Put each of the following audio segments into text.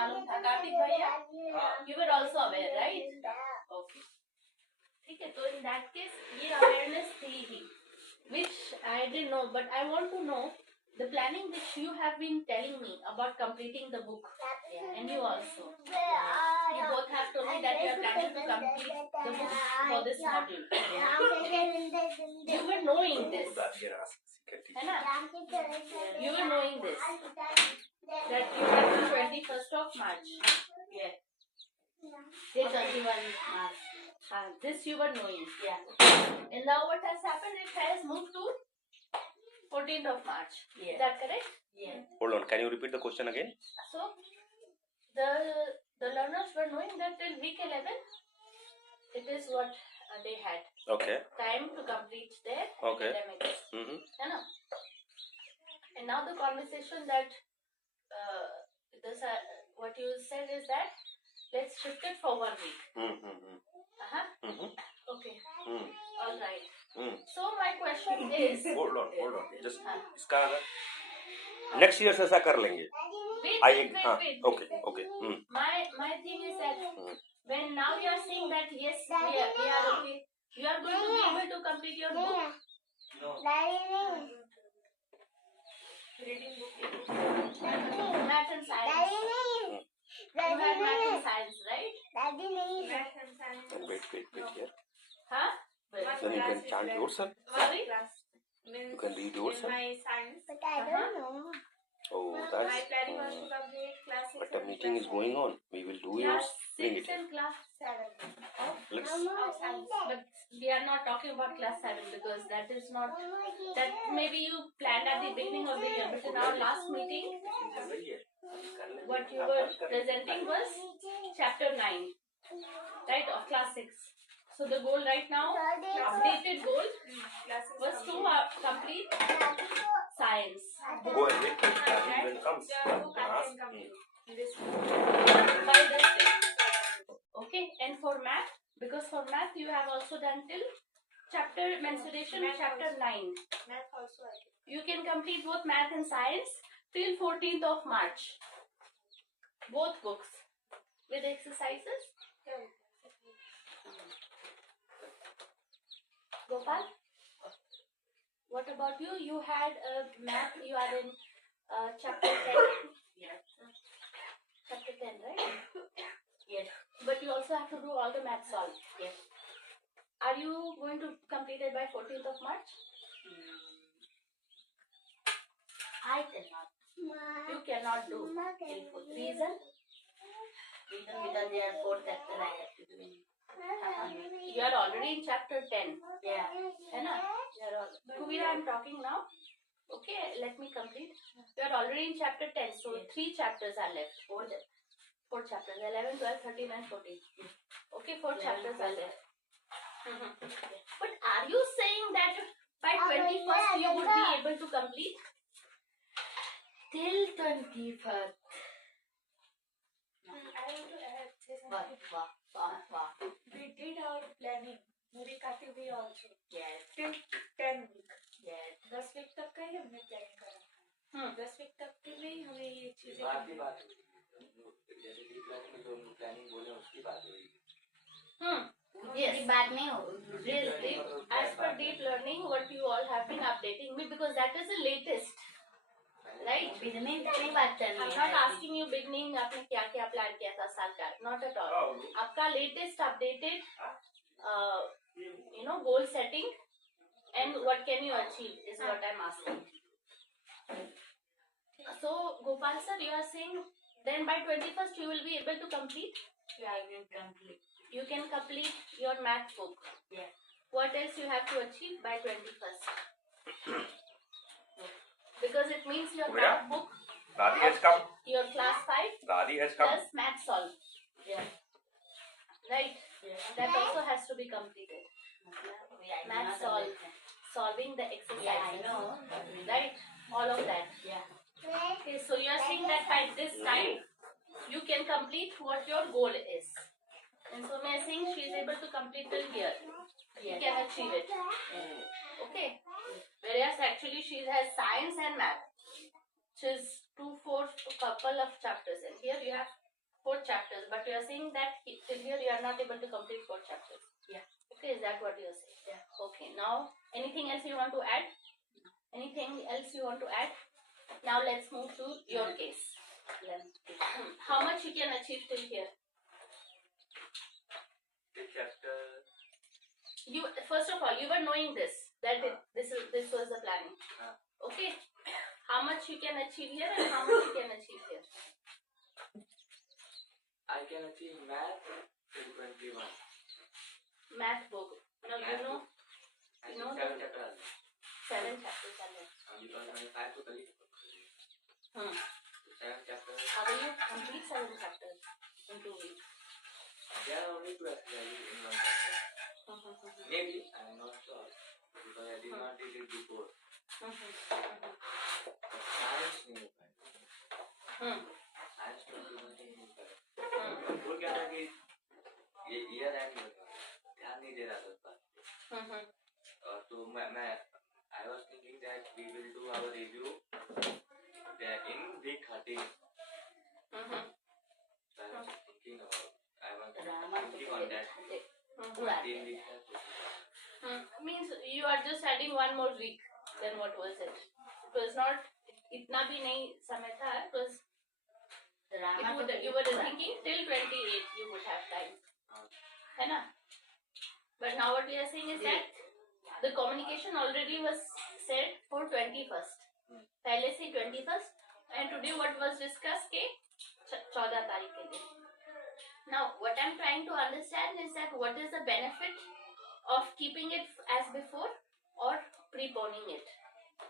मालूम था. कार्तिक भैया, you were also aware, right? Okay. ठीक है, तो in that case ये awareness थी ही, which I didn't know, but I want to know the planning which you have been telling me about completing the book, and you also. You both have told me that you are planning to complete the book for this module. You were knowing this, है ना? You were knowing this, that you have till 21st of March. Yeah. Till 31 March. This you were knowing. Yeah. And now what has happened? It has moved to 14th of March. Yeah. Is that correct? Yeah. Hold on. Can you repeat the question again? So, the learners were knowing that till week 11, it is what they had. Okay. Time to complete their academics. Mm-hmm. And now the conversation that what you said is that let's shift it for 1 week. Mm-hmm. Mm-hmm. Okay. Mm. All right. Mm. So my question is. Hold on. Just इसका next year से ऐसा कर लेंगे. Wait. Okay. My thing is that when now you are saying that yes we are okay, you are going to be able to complete your book. No. Reading book. Math and science. You had math and science, right? Math and science. Wait here. Huh? Then you can chant yourself. Sorry? You can read yourself. My science. But I don't know. Oh, My that's. planning was to complete class 6. But the meeting is going on. We will do yours. Class Bring 6 it. and class 7. Let's. But we are not talking about class 7 because that is not. That maybe you planned at the beginning of the year, but in our last meeting, what you were presenting was chapter 9, right, of class 6. So the goal right now, updated goal, was to complete science. Go ahead. Wait. When it comes. By this day. Okay, and for math, because for math you have also done till chapter mensuration, chapter 9. Math also. You can complete both math and science till 14th of March. Both books with exercises. Gopal, what about you? You had math. You are in chapter 10. Yes. Chapter 10, right? Yes. But you also have to do all the math solved. Yes. Are you going to complete it by 14th of March? I cannot. You cannot do. Reason? Because there are 4 chapters I have to do. You are already in chapter 10. Yeah. है ना? Kuvira, I am talking now. Okay, let me complete. You are already in chapter 10, so 3 chapters are left. 4 chapters, 11, 12, 13 and 14. Okay, 4 chapters are left. But are you saying that by 21st you would be able to complete? Till 21st. I want to add Wow. we did our planning. Muri Kartik bhi also. Yes. Till 10 week. Yes. 10 week तक का ही हमने प्लान करा. 10 week तक के में ही हमें ये चीजें. बात जैसे डीप लर्निंग में जो प्लानिंग बोले उसकी बात हुई. Yes. बात नहीं हो. Yes. As per deep learning, what you all have been updating me because that is the latest. Right? Beginning से नहीं बात करनी I'm है. not asking you beginning आपने क्या क्या प्लान किया था साल का. Not at all. आपका latest updated, goal setting and what can you achieve is what I'm asking. So Gopal sir, you are saying then by 21st you will be able to complete. Yeah, I will complete. You can complete your math book. Yes. What else you have to achieve by 21st? Because it means your math book, Dadi has come. your class 5 Dadi has come. plus math solve. Yeah. Right? Yeah. That also has to be completed. Math solve, solving the exercises. Yeah, I know. Right? All of that. Yeah. Okay, so you are saying that by this time you can complete what your goal is. And so I am saying she is able to complete till here. You Yes. can achieve it. Okay. Whereas actually she has science and math, which is 2/4 couple of chapters, and here you have 4 chapters, but you are saying that till here you are not able to complete 4 chapters. Yeah. Okay, is that what you are saying? Yeah. Okay, now anything else you want to add? Anything else you want to add? Now let's move to your case. How much you can achieve till here? The chapter. You first of all, you were knowing this that this was the planning. Okay, how much you can achieve here and how much you can achieve here? I can achieve math till 21. Math book. No, you know, I you think know 7 the chapters. 7 chapters are there. Because my 5 to college. Hmm. 7 chapters. How will you complete 7 chapters in 2 weeks? There are only 2 exercises in one chapter. Maybe, I am not sure. Because I did not did it before. Science नहीं हो पाएगा. Science तो नहीं हो पाएगा. वो क्या था कि ये year end होगा. ध्यान नहीं दे रहा था उस पर. तो मैं I was thinking that we will do our review in week 13. So I was thinking about. I was thinking on that. 13 weeks. Means you are just adding one more week than what was it. It was not इतना भी नहीं समय था. It was you were thinking till 28 you would have time. है ना? But now what we are saying is that the communication already was said for 21st. पहले से 21st and today what was discussed के 14 तारीख के लिए. Now what I'm trying to understand is that what is the benefit of keeping it as before or preponing it?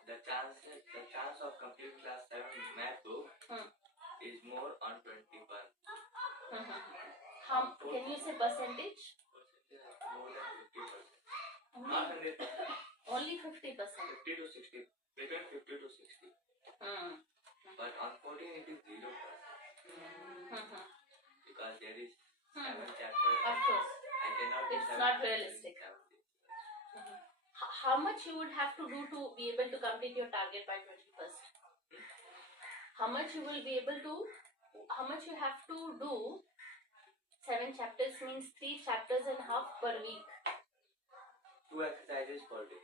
The chance of completing class 7 math book is more on 21. How can you say percentage? More than 50%. Not 100%. Only 50%. 50 to 60. Between 50 to 60. But on 14 it is 0%. Because there is 7 chapters. Of course. I cannot do It's 7 not chapters. realistic. How much you would have to do to be able to complete your target by 21st? How much you will be able to? How much you have to do? 7 chapters means 3 chapters and half per week. 2 exercises per day.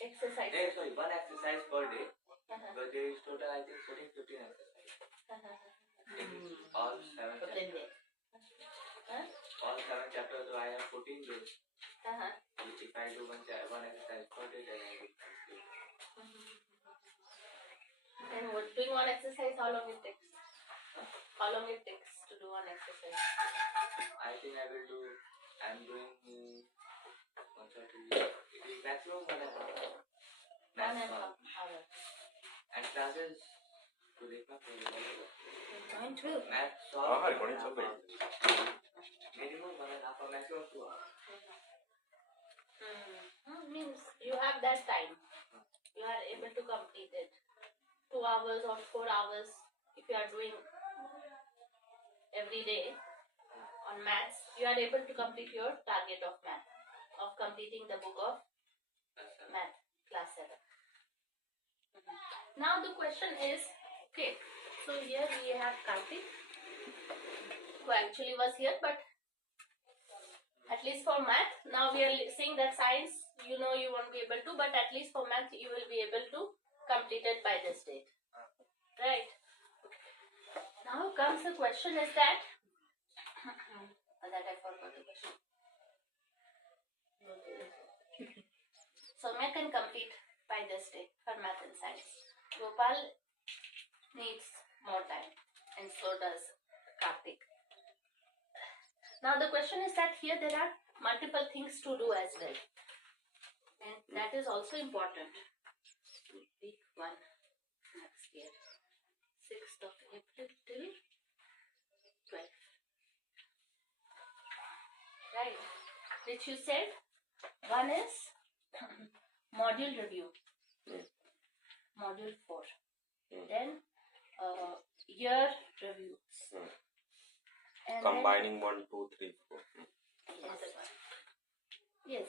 Exercise. Sorry, 1 exercise per day. But there is total I think 14-15 exercises. All 7 chapters. All 7 chapters, so I have 14 days. If I do one exercise per day, then I will complete. And doing one exercise, how long it takes? How long it takes to do one exercise? I think I will do. I'm doing 130. It is maximum 1.5 hour. 1.5 hour. And classes to देखना पड़ेगा. Math हाँ, solve. गणित चल रही है. Minimum 1.5 hour, maximum 2 hours. Means you have that time. You are able to complete it. 2 hours or 4 hours if you are doing every day on maths, you are able to complete your target of math, of completing the book of math, class 7. Now the question is, okay, so here we have Karthik, who actually was here, but at least for math, now we are saying that science, you know you won't be able to, but at least for math, you will be able to complete it by this date. Right? Now comes the question is that, I forgot the question. So Soumya can complete by this day for math and science. Gopal needs more time and so does Karthik. Now the question is that here there are multiple things to do as well. And that is also important. Week 1 next year. 6th of April till 12th. Right. Which you said one is module review. Module 4. Then year reviews. And Combining 1, 2, 3, 4. Yes,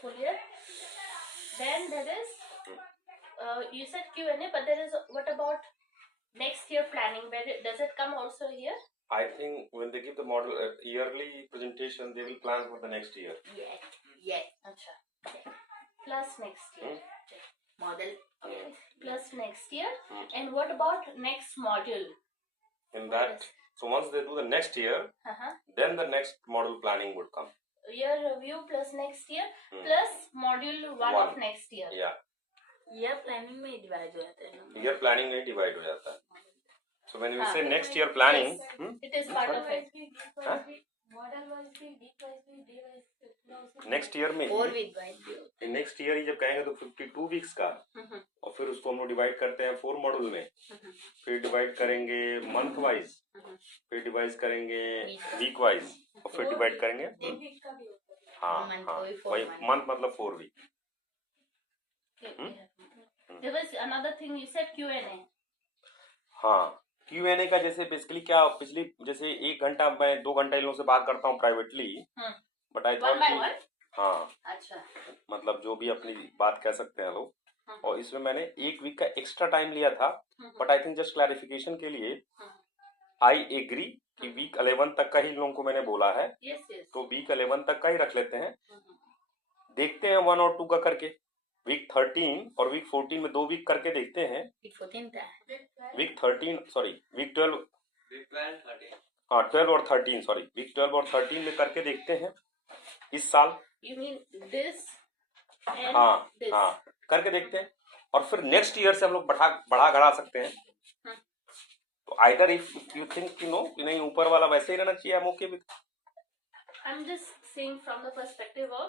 full year. Then there is, you said Q&A, but there is, what about next year planning, where does it come also here? I think when they give the model yearly presentation, they will plan for the next year. Yes. Acha. Plus next year. Model. Plus next year. And what about next module? In that, so once they do the next year, then the next model planning would come. Year review plus next year plus module one of next year. Yeah. Year planning में divide हो जाता है ना. Year planning में divide हो जाता है. So when we say next year planning, it is part of it. Model wise भी, week wise भी, day wise. नेक्स्ट ईयर में 4 week wise. नेक्स्ट ईयर ही जब कहेंगे तो 52 वीक्स का, और फिर उसको हम लोग डिवाइड करते हैं 4 मॉड्यूल में, फिर डिवाइड करेंगे मंथ वाइज, फिर डिवाइड करेंगे वीक वाइज, और फिर डिवाइड करेंगे हाँ वही मंथ मतलब 4 week. There was another thing you said, Q&A. हाँ, Q&A का जैसे बेसिकली क्या, पिछली जैसे 1 घंटा मैं 2 घंटा इन लोगों से बात करता हूँ प्राइवेटली, बट आई थॉट हाँ अच्छा, मतलब जो भी अपनी बात कह सकते हैं लोग, और इसमें मैंने 1 वीक का एक्स्ट्रा टाइम लिया था, but I think just clarification के लिए आई एग्री कि वीक 11 तक का ही लोगों को मैंने बोला है. तो वीक 11 तक का ही रख लेते हैं, देखते हैं 1 और 2 का करके, वीक 13 और वीक 14 में 2 वीक करके देखते हैं. वीक 13 सॉरी वीक 12 हाँ 12 और 13 सॉरी वीक 12 और 13 में करके देखते हैं इस साल. You mean this and हाँ this? हाँ करके देखते हैं, और फिर नेक्स्ट ईयर से हम लोग बढ़ा घड़ा सकते हैं. तो आइदर इफ यू थिंक नहीं ऊपर वाला वैसे ही रहना चाहिए, I'm okay with. I'm just saying from the perspective of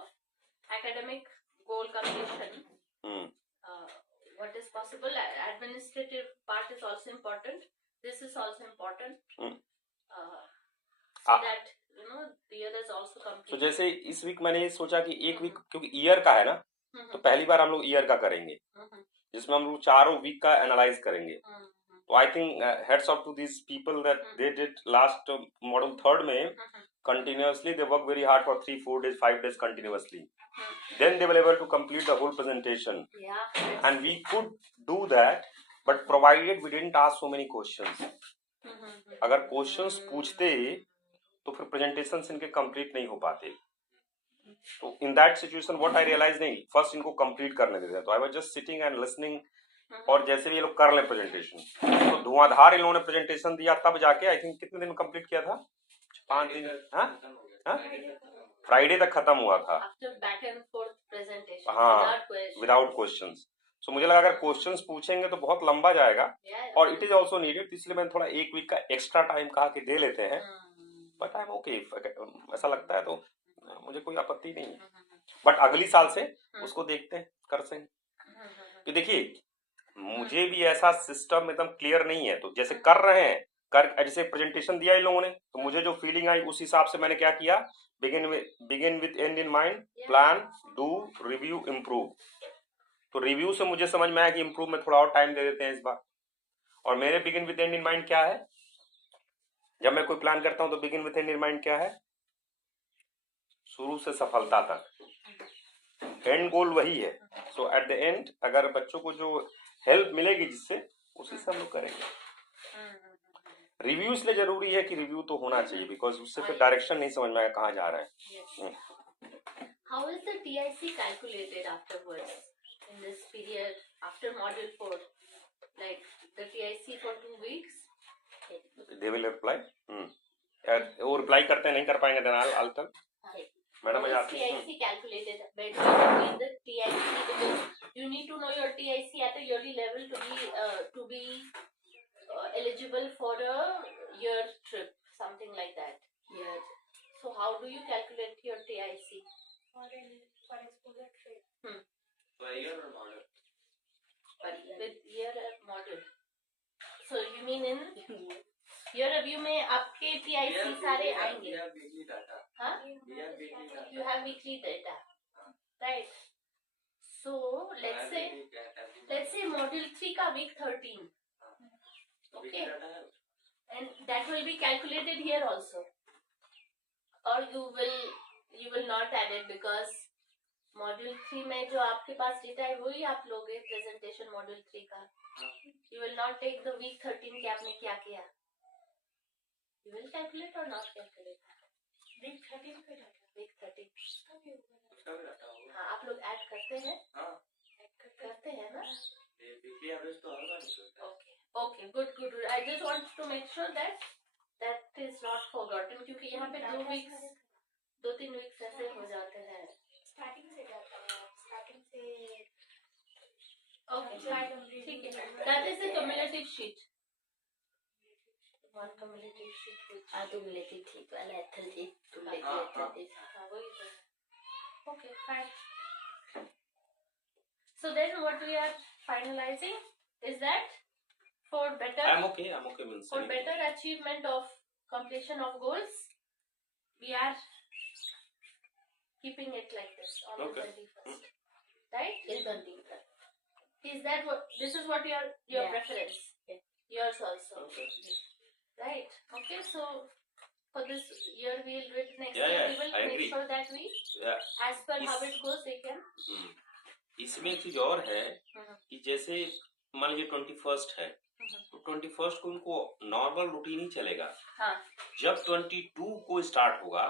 academic goal completion. What is possible? Administrative part is also important. This is also important. So that the year is also complete. तो जैसे इस वीक मैंने ये सोचा कि 1 वीक क्योंकि ईयर का है ना, तो पहली बार हम लोग ईयर का करेंगे, जिसमें हम लोग 4 वीक का एनालाइज करेंगे. तो I think heads off to this people that they did last model 3rd में continuously, they work very hard for 3-4 days 5 days continuously, then they were able to complete the whole presentation. And we could do that, but provided we didn't ask so many questions. अगर क्वेश्चंस पूछते तो फिर प्रेजेंटेशंस इनके कंप्लीट नहीं हो पाते. तो in that situation what I realize, नहीं फर्स्ट इनको कंप्लीट करने देते हैं. तो I was just sitting and listening, और जैसे भी ये लोग कर लें प्रेजेंटेशन, तो धुआंधार इन लोगों ने प्रेजेंटेशन दिया, तब जाके आई थिंक कितने दिन में कंप्लीट किया था, 5 दिन. हाँ फ्राइडे तक खत्म हुआ था. हाँ विदाउट क्वेश्चंस. सो मुझे लगा अगर क्वेश्चंस पूछेंगे तो बहुत लंबा जाएगा, और इट इज ऑल्सो नीडेड, इसलिए मैंने थोड़ा 1 वीक का एक्स्ट्रा टाइम कहा कि दे लेते हैं. बट आई एम ओके, ऐसा लगता है तो मुझे कोई आपत्ति नहीं है. बट अगली साल से उसको देखते हैं कर सकें. कि देखिए मुझे भी ऐसा सिस्टम एकदम क्लियर नहीं है, तो जैसे कर रहे हैं जैसे प्रेजेंटेशन दिया इन लोगों ने, तो मुझे जो फीलिंग आई उस हिसाब से मैंने क्या किया, begin with and in mind, plan, do, review, improve. तो रिव्यू से मुझे समझ में आया कि इम्प्रूव में थोड़ा और टाइम दे देते हैं इस बार. और मेरे begin with and in mind क्या है, जब मैं कोई प्लान करता हूं तो begin with and in mind क्या है, शुरू से सफलता तक, एंड गोल वही है. सो एट द एंड अगर बच्चों को जो हेल्प मिलेगी जिससे, उसी से हम लोग करेंगे. रिव्यू इसलिए जरूरी है कि रिव्यू तो होना चाहिए, बिकॉज उससे फिर डायरेक्शन नहीं समझ में आएगा कहाँ जा रहा है. How is the TIC calculated afterwards in this period after module 4? Like the TIC for 2 weeks? They will reply. वो रिप्लाई करते हैं, नहीं कर पाएंगे देना हाल तक. Madam How is TIC calculated? When you need the TIC, because you need to know your TIC at a yearly level to be eligible for a year trip, something like that. Yes. So how do you calculate your TIC? For exposure trip. For year or model? With year module. So you mean in year review में आपके TIC सारे आएंगे? We have weekly data. हाँ? We have weekly data. You have weekly data, right? So let's say module 3 का week 13. Okay. And that will be calculated here also, or you will not add it, because module 3 में जो आपके पास डेटा है वही आप लोगे presentation module 3 का. You will not take the week 13 के आपने क्या किया? You will calculate or not calculate? Week 13 पे डाटा Week 13. उसका भी होगा ना? उसका भी रहता होगा। हाँ, आप लोग ऐड करते हैं? हाँ, करते हैं ना? ये वीकली एवरेज तो हर बार निकलता है। Okay, good. I just want to make sure that that is not forgotten क्योंकि यहाँ पे 2-3 वीक्स ऐसे हो जाते हैं. स्टार्टिंग से डाटा है, स्टार्टिंग से Okay, ठीक है. That is the cumulative sheet. One cumulative sheet which. हाँ तुम लेती थी पहले एथल थी तुम लेती हाँ, एथल थी हाँ, वही तो. Okay, fine. So then what we are finalizing is that for better I'm okay means for better achievement of completion of goals, we are keeping it like this on Okay. the 21st. Right? इस घंटी का Is that what this is what your Yeah. preference? Yeah. Yours also. Okay. Right. Okay, so for this year we'll do it next Yeah, year. yeah, We will I make agree. sure that we Yeah. as per how Yes. it goes we can. इसमें एक चीज और है कि जैसे मान लीजिए 21st है तो 21st को उनको नॉर्मल रूटीन ही चलेगा. हाँ. जब 22 को स्टार्ट होगा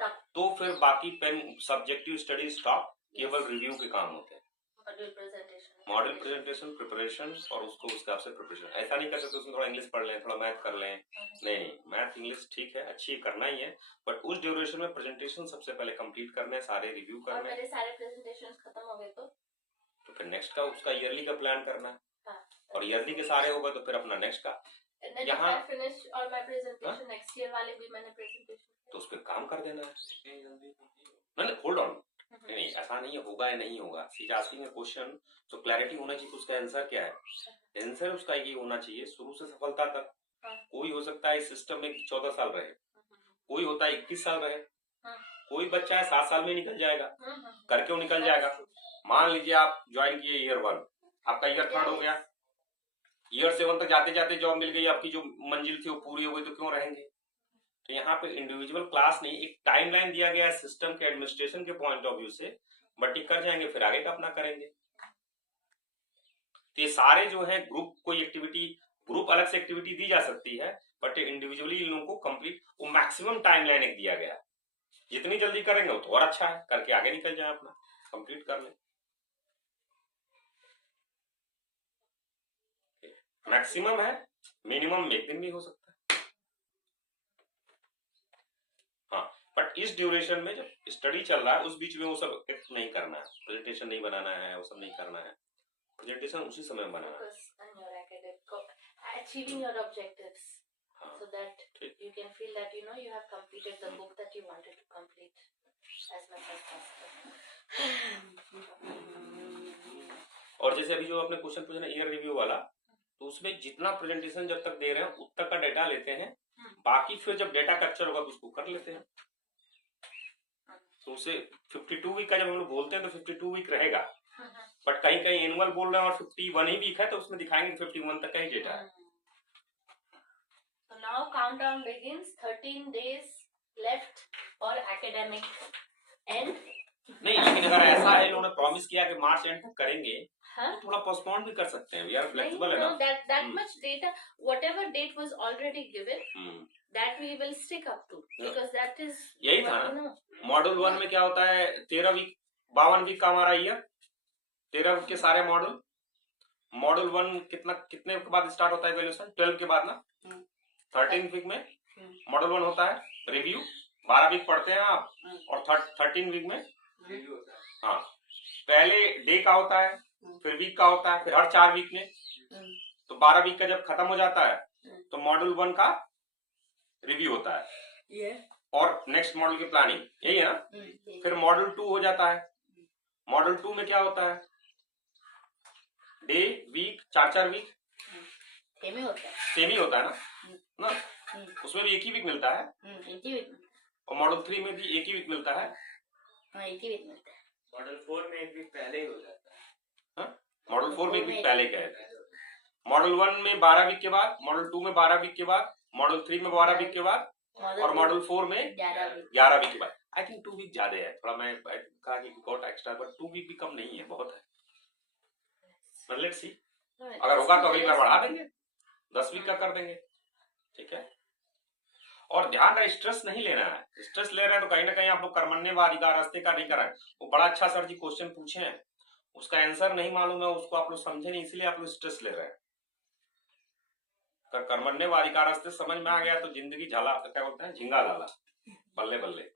तब. तो फिर बाकी पेन सब्जेक्टिव स्टडी स्टॉप, केवल रिव्यू के काम होते हैं. मॉडल प्रेजेंटेशन प्रिपरेशन और उसको उसके हिसाब से प्रिपरेशन. ऐसा नहीं कर सकते उसमें थोड़ा इंग्लिश पढ़ लें, थोड़ा मैथ कर लें. नहीं, मैथ इंग्लिश ठीक है, अच्छी करना ही है, बट उस ड्यूरेशन में प्रेजेंटेशन सबसे पहले कंप्लीट करने हैं, सारे रिव्यू और करने हैं. मेरे सारे प्रेजेंटेशंस खत्म हो गए तो फिर नेक्स्ट का उसका ईयरली का प्लान करना है. हाँ. और ईयरली के सारे होगा तो फिर अपना नेक्स्ट का. And then if यहाँ- I finish all my presentation next year वाले भी मैंने presentation तो उस पर काम कर देना है. इतनी जल्दी नहीं होगा। नहीं, होल्ड ऑन. नहीं, ऐसा नहीं है होगा या नहीं होगा. सी आस्किंग ए क्वेश्चन तो क्लैरिटी होना चाहिए कि उसका आंसर क्या है. आंसर उसका ये होना चाहिए शुरू से सफलता तक. कोई हो सकता है इस सिस्टम में 14 साल रहे, कोई होता है 21 साल रहे, कोई बच्चा है 7 साल में निकल जाएगा. करके वो निकल जाएगा. मान लीजिए आप ज्वाइन किए ईयर 1, आपका ईयर 3 हो गया, ईयर 7 तक जाते जाते जॉब मिल गई, आपकी जो मंजिल थी वो पूरी हो गई, तो क्यों रहेंगे. तो यहाँ पे इंडिविजुअल क्लास नहीं, एक टाइमलाइन दिया गया है सिस्टम के एडमिनिस्ट्रेशन के पॉइंट ऑफ व्यू से, बट ये कर जाएंगे फिर आगे का अपना करेंगे. तो ये सारे जो है ग्रुप कोई एक्टिविटी, ग्रुप अलग से एक्टिविटी दी जा सकती है, बट इंडिविजुअली इन लोगों को कंप्लीट वो मैक्सिमम टाइमलाइन एक दिया गया. जितनी जल्दी करेंगे वो तो और अच्छा है, करके आगे निकल जाए, अपना कंप्लीट कर ले. मैक्सिमम है, मिनिमम एक दिन भी हो सकता है. हाँ, बट इस ड्यूरेशन में जब स्टडी चल रहा है उस बीच में वो सब नहीं करना है, प्रेजेंटेशन नहीं बनाना है, वो सब नहीं करना है. प्रेजेंटेशन उसी समय बनाना है. focus on your academic achieving your objectives हाँ, so that ठीक. you can feel that you know you have completed the book that you wanted to complete as much as possible. और जैसे अभी जो आपने क्वेश्चन पूछा ना ईयर रिव्यू वाला, तो उसमें जितना प्रेजेंटेशन जब तक दे रहे हैं उत तक का डेटा लेते हैं, बाकी फिर जब डेटा कैप्चर होगा तो उसको कर लेते हैं. तो उसे 52 वीक का जब हम लोग बोलते हैं तो 52 वीक रहेगा, बट कहीं कहीं एनुअल बोल रहे हैं और 51 ही वीक है तो उसमें दिखाएंगे 51 तक का ही डेटा है. So now countdown begins. 13 days left for academic end. नहीं, लेकिन अगर ऐसा है लोगों ने प्रॉमिस किया कि मार्च एंड तक करेंगे Huh? तो थोड़ा पोस्टपोन भी कर सकते हैं. वी आर फ्लेक्सिबल है No, ना. that much data, whatever date was already given, that we will stick up to because that is यही था what, ना. you know. मॉड्यूल 1 में क्या होता है, 13 वीक 52 वीक का हमारा ईयर, 13 वीक के सारे मॉड्यूल. मॉड्यूल 1 कितने के बाद स्टार्ट होता है इवैल्यूएशन? 12 के बाद ना. 13 वीक में मॉड्यूल 1 होता है रिव्यू, 12 वीक पढ़ते हैं आप, और 13 वीक में रिव्यू होता है। हाँ, पहले डे का होता है, फिर वीक का होता है, फिर हर 4 वीक में. तो 12 वीक का जब खत्म हो जाता है तो मॉड्यूल 1 का रिव्यू होता है और नेक्स्ट मॉड्यूल की प्लानिंग, यही है ना. फिर मॉड्यूल 2 हो जाता है. मॉड्यूल 2 में क्या होता है, डे वीक 4 वीक सेम ही होता है. सेम ही होता है ना. उसमें भी एक ही वीक मिलता है, एक ही वीक और मॉडल 3 में भी एक ही वीक मिलता है. हाँ, एक ही वीक मिलता है. मॉडल 4 में एक वीक पहले ही हो जाता है। मॉडल 4 में एक वीक पहले क्या है. मॉडल 1 में 12 वीक के बाद, मॉडल 2 में 12 वीक के बाद, मॉडल 3 में 12 वीक के बाद, और मॉडल 4 में 11 वीक के बाद. आई थिंक 2 वीक ज्यादा है थोड़ा. मैं कहा कि गॉट एक्स्ट्रा, बट 2 वीक भी कम नहीं है, बहुत है. Let's see. अगर होगा तो अगली बार बढ़ा देंगे, 10 वीक का कर देंगे, ठीक है। और ध्यान रहे स्ट्रेस नहीं लेना है, स्ट्रेस ले रहे हैं तो कहीं ना कहीं आप लोग कर्मण्यवाधिकार रास्ते का नहीं कर रहे हैं। वो बड़ा अच्छा सर जी क्वेश्चन पूछे हैं, उसका आंसर नहीं मालूम है, उसको आप लोग समझे नहीं, इसलिए आप लोग स्ट्रेस ले रहे हैं। अगर कर्मण्यवाधिकार रास्ते समझ में आ गया तो जिंदगी झाला, क्या बोलते हैं, झिंगा लाला, बल्ले बल्ले।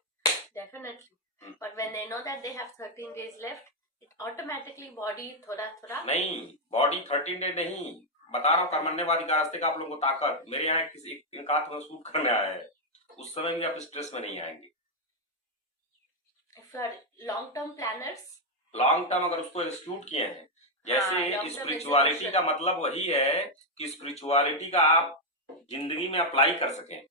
Definitely. But when they know that they have 13 days left, it automatically body थोड़ा नहीं, बॉडी 13 डे नहीं, बता रहा हूँ कर्मण्यवाधिकार रास्ते का आप लोगों को ताकत। मेरे यहाँ किसी इनका महसूस करने आया है, उस समय भी आप स्ट्रेस में नहीं आएंगे। if you are long term planners, long term अगर उसको एक्सक्यूट किए हैं, जैसे long-term स्पिरिचुअलिटी execution. का मतलब वही है कि स्पिरिचुअलिटी का आप जिंदगी में अप्लाई कर सकें।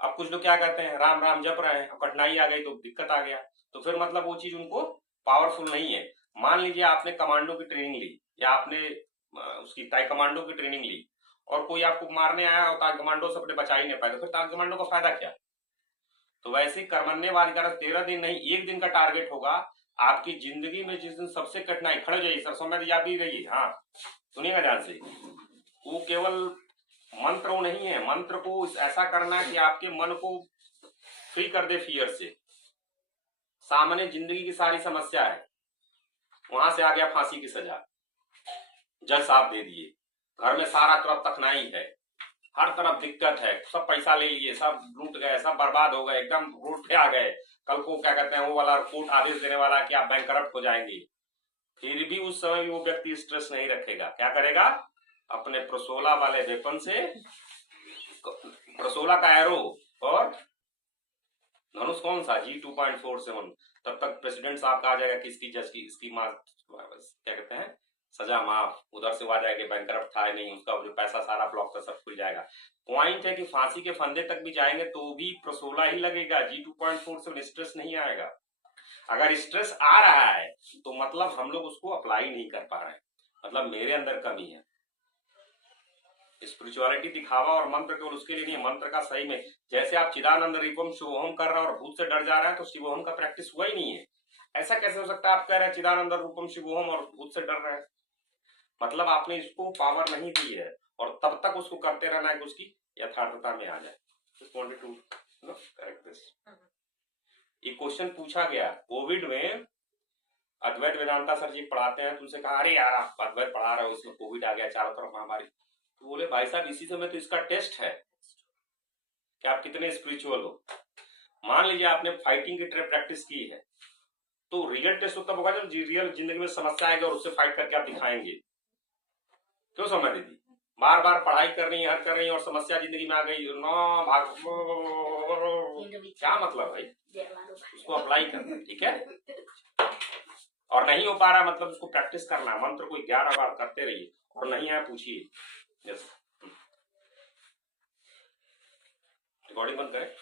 अब कुछ लोग क्या कहते हैं, राम राम जप रहे हैं, कठिनाई आ गई तो दिक्कत आ गया, तो फिर मतलब वो चीज उनको पावरफुल नहीं है। मान लीजिए आपने कमांडो की ट्रेनिंग ली, या आपने उसकी ताई कमांडो की ट्रेनिंग ली, और कोई आपको मारने आया और ताई कमांडो से अपने बचा ही नहीं पाए, तो फिर ताई कमांडो का फायदा क्या? तो वैसे ही कर्मण्यवाधिकार 13 दिन नहीं, 1 दिन का टारगेट होगा आपकी जिंदगी में। जिस दिन सबसे कठिनाई, खड़े हो जाइए सर, समय याद ही रहिए, हाँ सुनिएगा ध्यान से। वो केवल मंत्र वो नहीं है, मंत्र को ऐसा करना कि आपके मन को फ्री कर दे फियर से। सामने जिंदगी की सारी समस्या है, वहां से आ गया फांसी की सजा, जज साहब दे दिए, घर में सारा तरफ तकनाई है, हर तरफ दिक्कत है, सब पैसा ले लिए, सब लूट गए, सब बर्बाद हो गए, एकदम रोड पे आ गए। कल को क्या कहते हैं वो वाला कोर्ट आदेश देने वाला कि आप बैंकरप्ट हो जाएंगे, फिर भी उस समय वो व्यक्ति स्ट्रेस नहीं रखेगा। क्या करेगा? अपने प्रसोला वाले वेपन से, प्रसोला का एरो और धनुष कौन सा G 2.47, तब तक प्रेसिडेंट साहब का आ जाएगा कि इसकी जज की इसकी क्या कहते हैं सजा माफ, उधर से आ जाएगा बैंकरप्ट था नहीं, उसका जो पैसा सारा ब्लॉक का सब खुल जाएगा। पॉइंट है कि फांसी के फंदे तक भी जाएंगे तो भी प्रसोला ही लगेगा, G 2.47 स्ट्रेस नहीं आएगा। अगर स्ट्रेस आ रहा है तो मतलब हम लोग उसको अप्लाई नहीं कर पा रहे हैं, मतलब मेरे अंदर कमी है। स्पिरिचुअलिटी दिखावा और मंत्र केवल उसके लिए नहीं है, मंत्र का सही में, जैसे आप चिदानंद रूपम शिवोहम कर रहे हैं और भूत से डर जा रहे हैं, तो शिवोहम का प्रैक्टिस हुआ ही नहीं है। ऐसा कैसे हो सकता है? आप कह रहे हैं चिदानंद रूपम शिवोहम और भूत से डर रहे हैं, मतलब आपने इसको पावर नहीं दी है, और तब तक उसको करते रहना है कि उसकी यथार्थता में आ जाए। Just wanted to correct this. ये क्वेश्चन पूछा गया कोविड में, अद्वैत वेदांता सर जी पढ़ाते हैं, तुमसे कहा अरे यार आप अद्वैत पढ़ा रहे हो, उसमें कोविड आ गया, चारों तरफ महामारी। तो बोले भाई साहब इसी समय तो इसका टेस्ट है कि आप कितने स्पिरिचुअल हो। मान लीजिए आपने फाइटिंग की प्रैक्टिस की है, तो रियल टेस्ट तब होगा जब रियल जिंदगी में समस्या आएगी और उससे फाइट करके आप दिखाएंगे। क्यों समझ दीदी? बार बार पढ़ाई कर रही है, हर कर रही है, और समस्या जिंदगी में आ गई, ना भाग, क्या मतलब भाई? उसको अप्लाई करना, ठीक है। और नहीं हो पा रहा मतलब उसको प्रैक्टिस करना, मंत्र को 11 बार करते रहिए, और नहीं है पूछिए। रिकॉर्डिंग बंद करें।